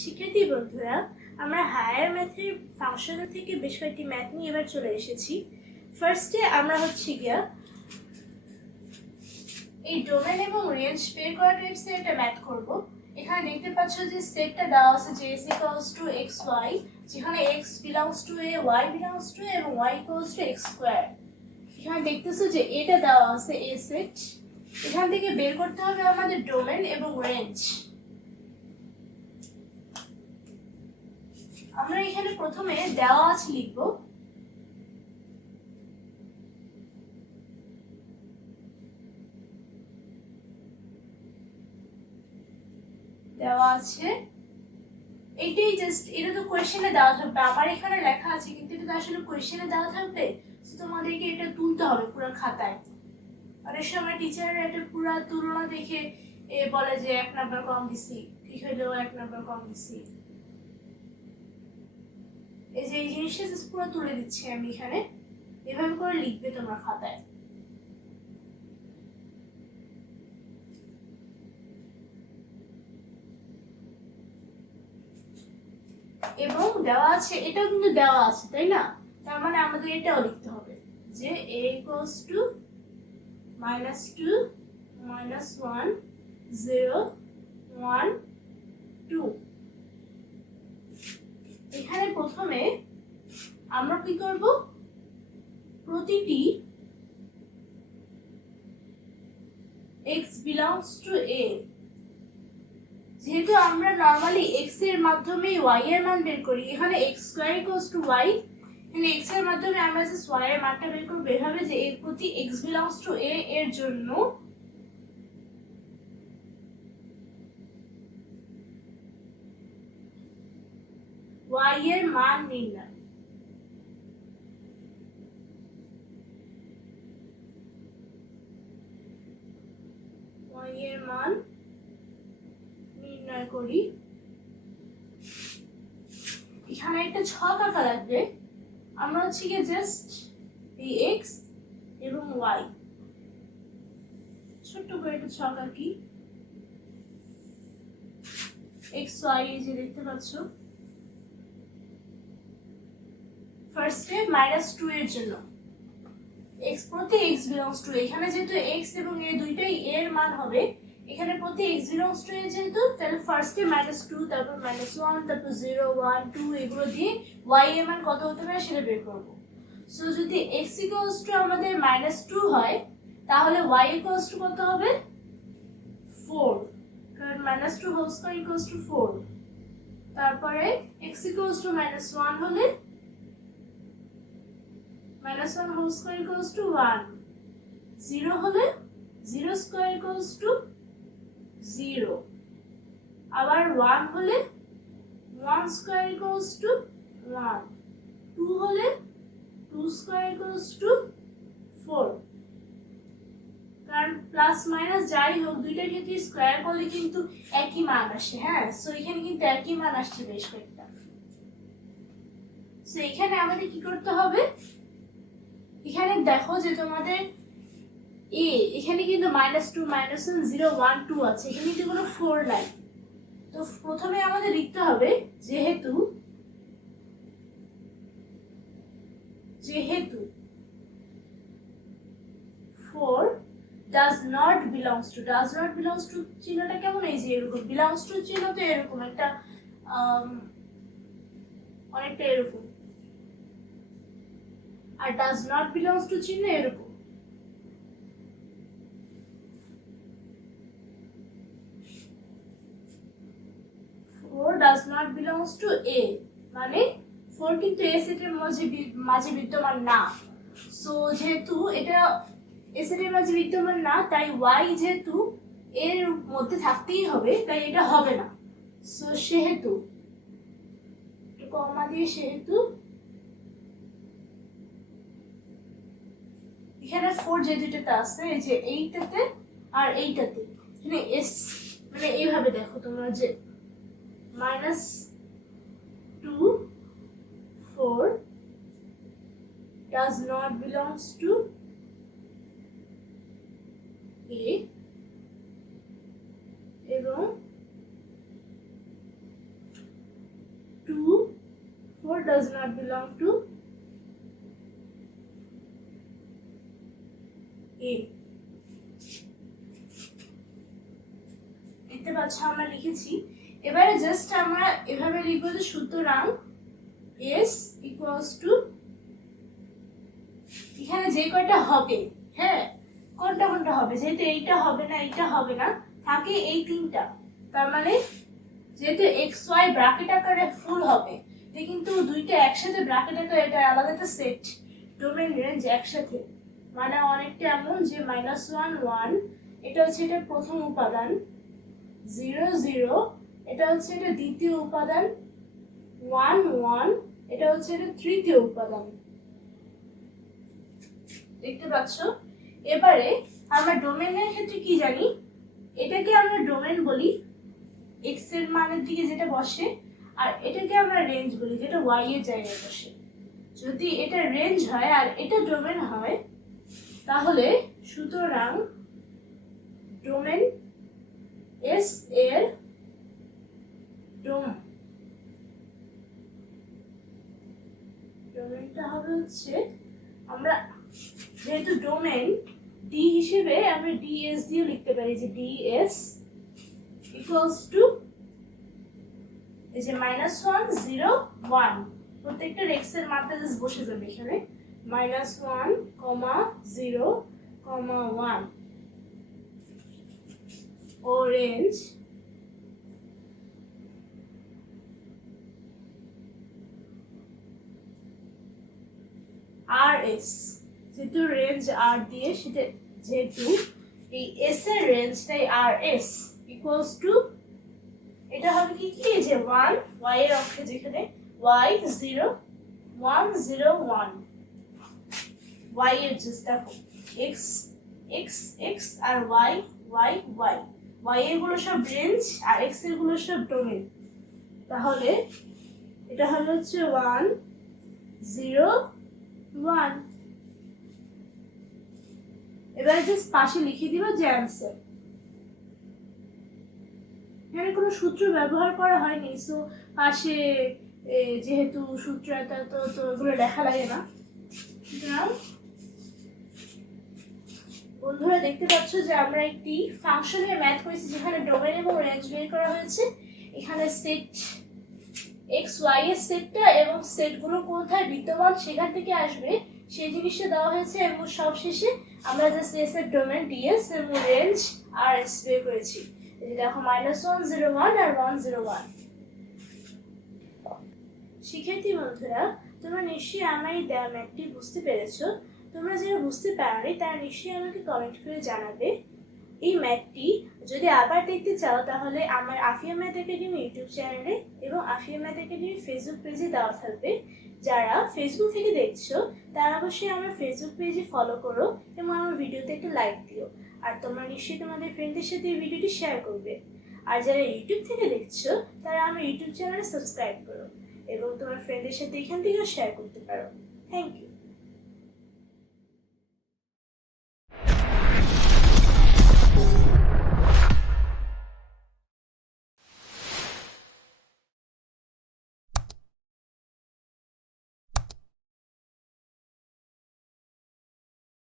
শিক্ষার্থী বন্ধুরা, আমরা হায়ার ম্যাথের ফাংশনাল থেকে বেশ কয়েকটি ম্যাথ নিয়ে এবার চলে এসেছি। ফার্স্টে আমরা গিয়া এই ডোমেন এবং রেঞ্জ বের করা টাইপসের একটা ম্যাথ করব। এখানে দেখতে পাচ্ছ যে সেটটা দেওয়া আছে যে s equals to xy, যেখানে x belongs to a, y belongs to a এবং y equals to x square। এখানে দেখতেছো যে এটা দেওয়া আছে a সেট। এখান থেকে বের করতে হবে আমাদের ডোমেন এবং রেঞ্জ। আমরা এখানে প্রথমে দেওয়া আছে লিখব, দেওয়া আছে এইটাই জাস্ট, এটা তো কোয়েশ্চেনে দেওয়া থাকবে, আমার এখানে লেখা আছে কিন্তু এটা তো আসলে কোয়েশ্চেনে দেওয়া থাকবে, তো তোমাদেরকে এটা তুলতে হবে পুরো খাতায়। অনেক সময় টিচাররা এটা পুরো তুলনা দেখে বলে যে 1 নাম্বার কম দিছি, ঠিক হইলেও 1 নাম্বার কম দিছি। এই যে এই জিনিসটা জাস্ট পুরো তুলে দিচ্ছি আমি এখানে, এভাবে করে লিখবে তোমরা খাতায়। এবং দেওয়া আছে, এটাও কিন্তু দেওয়া আছে তাই না, তার মানে আমাদের এটাও লিখতে হবে যে a equals to -2 -1 0 1 2। এখানে প্রথমে আমরা কি করব, প্রতিটি x belongs to a, যেহেতু আমরা নরমালি x এর মাধ্যমে y এর মান বের করি, এখানে x square equals to y, এখানে x এর মাধ্যমে আমরা জাস্ট y এর মানটা বের করব এভাবে যে এর প্রতি x belongs to a এর জন্য y এর মান নির্ণয়। y এর মান নির্ণয় করি। এখানে একটা ছক আঁকা লাগবে, আমরা কি জাস্ট এই x এবং y ছোট্ট করে একটা ছক আঁকি। x y এই যে দেখতে পাচ্ছ, ফার্স্টে -2 এর জন্য x প্রতি x belongs to, এখানে যেহেতু x এবং a দুইটাই এর মান হবে, এখানে প্রতি x belongs to a যেহেতু, তাহলে ফার্স্টে -2, তারপর -1, তারপর 0 1 2 এগুলো দিয়ে y এর মান কত হতে পারে সেটা বের করব। সো যদি x equals to আমাদের -2 হয়, তাহলে y equals to কত হবে 4, কারণ -2 হোল স্কয়ার equals to 4। তারপরে x equals to -1 হলে -1 হোল স্কয়ার equals to 1, 0 হলে 0 স্কয়ার equals to 0, আবার 1 হলে 1 স্কয়ার equals to 1, 2 হলে 2 স্কয়ার equals to 4। কারণ প্লাস মাইনাস যাই হোক দুইটার ক্ষেত্রে স্কয়ার করলে কিন্তু একই মান আসে। হ্যাঁ, সো এখানে কিন্তু একই মান আসছে বেশ কয়েকটা। সো এখানে আমাদের কি করতে হবে, এখানে দেখো যে তোমাদের a এখানে কিন্তু -2 -1 0 1 2 আছে, এখানে কিন্তু কোনো 4 নাই। তো প্রথমে আমাদের লিখতে হবে যেহেতু 4 does not belongs to চিহ্নটা কেমন, এই যে এরকম, belongs to চিহ্ন তো এরকম একটা অনেকটা এরকম, আর does not belongs to চিহ্ন এরকম। does not belongs to a মানে 4 কিন্তু a সেটের মাঝে বিদ্যমান না। সো যেহেতু এটা a সেটের মাঝে বিদ্যমান না, তাই y যেহেতু এর মধ্যে থাকতেই হবে, তাই এটা হবে না। সো সেহেতু কমা দিয়ে সেহেতু এখানে 4 যে দুইটাতে আছে, এই যে এইটাতে আর এইটাতে, এখানে s মানে এইভাবে দেখো তোমরা যে -2 4 does not belongs to a এবং does not belong to A. দেখতে পাচ্ছ আমরা লিখেছি। এবারে জাস্ট আমরা এভাবে লিখবো যে সুতরাং S equals to এখানে যে কয়টা হবে, হ্যাঁ কোনটা কোনটা হবে, যেহেতু এইটা হবে না এইটা হবে না, থাকে এই তিনটা। তার মানে যেহেতু এক্স ওয়াই ব্র্যাকেট আকারে ফুল হবে, কিন্তু দুইটা একসাথে ব্র্যাকেট আকারে, এটা আলাদা একটা সেট ডোমেন রেঞ্জ একসাথে, মানে অনেকটা এমন যে -1 1 এটা হচ্ছে এটা প্রথম উপাদান, 0 0 এটা হচ্ছে এটা দ্বিতীয় উপাদান, 1 1 এটা হচ্ছে এটা তৃতীয় উপাদান। দেখতে পাচ্ছ? এবারে আমরা ডোমেনের ক্ষেত্রে কি জানি, এটাকে আমরা ডোমেন বলি এক্স এর মানের দিকে যেটা বসে, আর এটাকে আমরা রেঞ্জ বলি যেটা ওয়াই এর জায়গায় বসে। যদি এটা রেঞ্জ হয় আর এটা ডোমেন হয়, তাহলে সুতরাং ডোমেন এস এর ডোমেনটা হবে হচ্ছে, আমরা যেহেতু ডোমেন ডি হিসেবে আমরা ডিএস দিয়ে লিখতে পারি যে ডিএস ইকুয়ালস টু এই যে -1 0 1, প্রত্যেকটা এক্স এর মাত্রা জাস্ট বসে যাবে এখানে, -1 0 1 ও রেঞ্জ আর এস, যেহেতু রেঞ্জ আর দিয়ে সেটা, যেহেতু এই এস এর রেঞ্জটাই আর এস ইকুয়ালস টু, এটা হবে কি কি যে 1 y এর অক্ষে যেখানে y 0 1 0 1, y এর জাস্ট দেখো x x x আর y y y, y এর গুলো সব রেঞ্জ আর x এর গুলো সব ডোমেন। তাহলে এটা হলো হচ্ছে 1 0 1। এবারে জাস্ট পাশে লিখে দিব যে অ্যান্সার। এখানে কোনো সূত্র ব্যবহার করা হয়নি, সো পাশে যেহেতু সূত্র এটা তো এগুলো লেখা লাগে না। সুতরাং বন্ধুরা দেখতে পাচ্ছ যে আমরা একটি ফাংশনের ম্যাথ করেছি যেখানে ডোমেন এবং রেঞ্জ বের করা হয়েছে। এখানে সেট এক্স ওয়াই এর সেটটা এবং সেটগুলো কোথায় বিদ্যমান সেখান থেকে আসবে সেই জিনিসটা দেওয়া হয়েছে, এবং সবশেষে আমরা জাস্ট এস এর ডোমেন ডিএস এবং রেঞ্জ আর এস বের করেছি। দেখো -1 0 1 আর 1 0 1। শিক্ষার্থী বন্ধুরা, তোমরা নিশ্চয়ই আমার এই দেওয়া ম্যাথটি বুঝতে পেরেছো। তোমরা যারা বুঝতে পারোনি তারা নিশ্চয়ই আমাকে কমেন্ট করে জানাবে। এই ম্যাথটি যদি আবার দেখতে চাও তাহলে আমার আফিয়া ম্যাথ একাডেমি ইউটিউব চ্যানেলে এবং আফিয়া ম্যাথ একাডেমি ফেসবুক পেজে দেওয়া থাকবে। যারা ফেসবুক থেকে দেখছো তারা অবশ্যই আমার ফেসবুক পেজে ফলো করো এবং আমার ভিডিওতে একটা লাইক দিও। আর তোমরা নিশ্চয়ই তোমাদের ফ্রেন্ডদের সাথে এই ভিডিওটি শেয়ার করবে। আর যারা ইউটিউব থেকে দেখছো তারা আমার ইউটিউব চ্যানেলে সাবস্ক্রাইব করো এবং তোমার ফ্রেন্ডদের সাথে এখান থেকেও শেয়ার করতে পারো। Thank you.